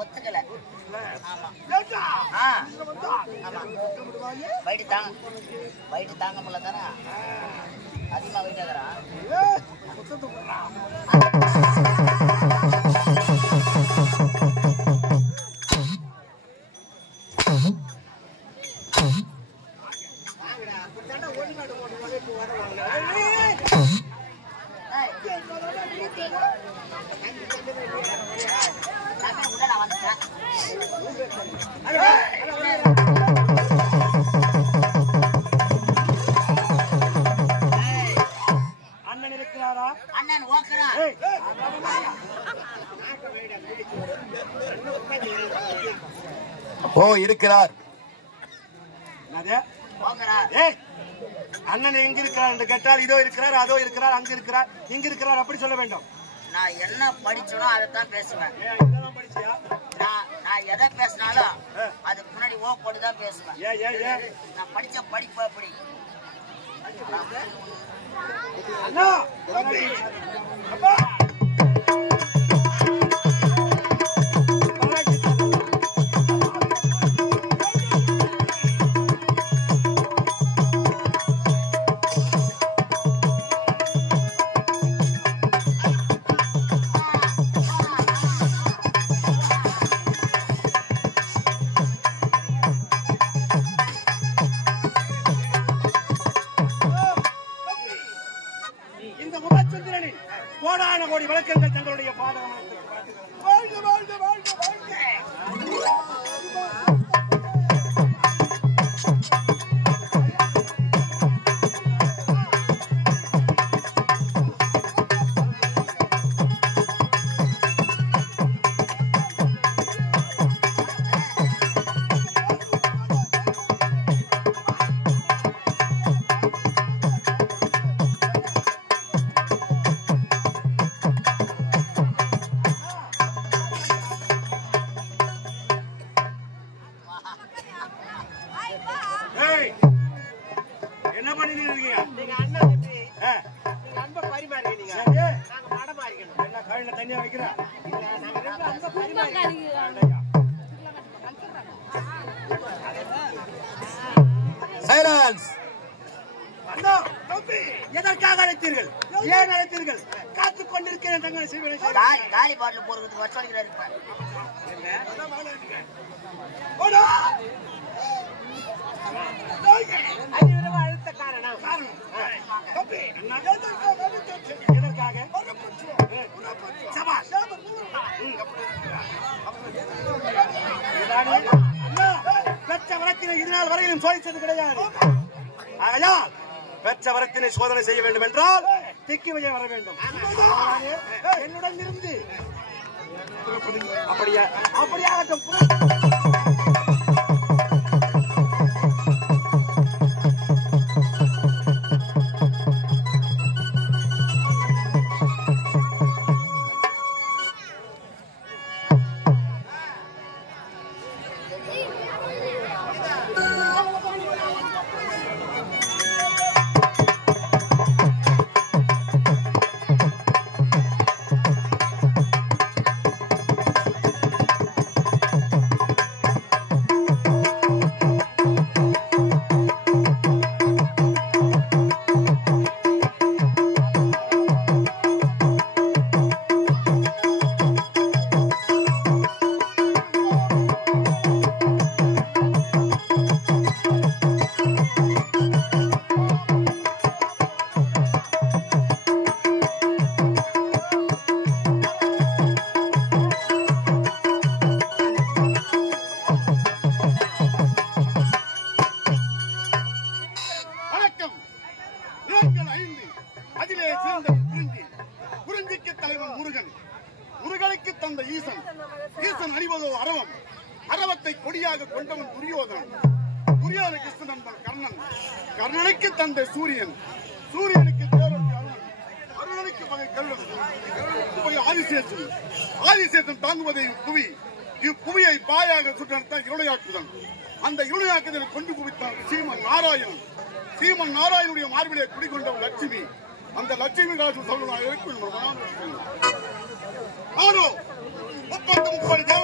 ஒத்துக்கல. வயிற்று தாங்க முடியல தானே, அதிகமா வெயிட் ஆகுறான். அண்ணன் இருக்கிறாரா? அண்ணன் ஓகரா? ஓ இருக்கிறார். அண்ணன் எங்க இருக்கிறார் என்று கேட்டால் இதோ இருக்கிறார், அதோ இருக்கிறார், அங்க இருக்கிறார், இங்க இருக்கிறார் அப்படி சொல்ல வேண்டும். நான் என்ன படிச்சனோ அதைத்தான் பேசுவேன். நான் எதை பேசினாலும் அதுக்கு முன்னாடி ஓ போட்டுதான் பேசுவேன். நான் படிச்ச படிப்பு அப்படி. கோடான கோடி வழக்கங்கள் தங்களுடைய பாதகம். என்ன பண்ணிட்டு இருக்கீங்க? நீங்க அண்ணன் நீங்க அன்பை பரிமாறிக்கிறீங்க, நாங்க மடமா இருக்கணும். என்ன கையில தண்ணியா வைக்கிறா? நாங்க ரெண்டு அன்பை பரிமாறிக்கிறோம். சைலன்ஸ். அண்ணா தம்பி, எதற்காக அழைத்தீர்கள்? ஏன் அழைத்தீர்கள்? காத்துக் கொண்டிருக்கிறேன் தங்களை செய்வதை. காலி பாட்டில் போறதுக்கு வச்சோலிக்கிறா இருப்பேன். அழுத்த காரணம் எதற்காக? பெற்ற வரத்தினை இதனால் வரையிலும் சோதித்தது கிடையாது. ஆகையால் பெற்ற வரத்தினை சோதனை செய்ய வேண்டும் என்றால் திக்கி வைய வர வேண்டும். என்னுடன் இருந்து அப்படியாகட்டும். அரவத்தை கொடியாக கொண்டவன் துரியோதனன். துரியோதன கிருஷ்ணன் கர்ணன். கர்ணனுக்கு தந்தை சூரியன். சூரியனுக்கு தேவன் அருணன். அருணனுக்கு மகை கருடன். கருடனுக்கு மகை ஆதிசேஷன். ஆதிசேஷன் தாங்குவதை புவி. இப்புவியை பாயாக சுற்றத்தான் இருளையாக்குதல். அந்த இருளையாக்குதலை கொண்டு குவித்தான் சீமன் நாராயணன். சீமன் நாராயணனுடைய மார்பிலே குடிக்கொண்டவன் லட்சுமி. அந்த லட்சுமி ராஜு சொல்லுவாங்க. ஆனோ 30 30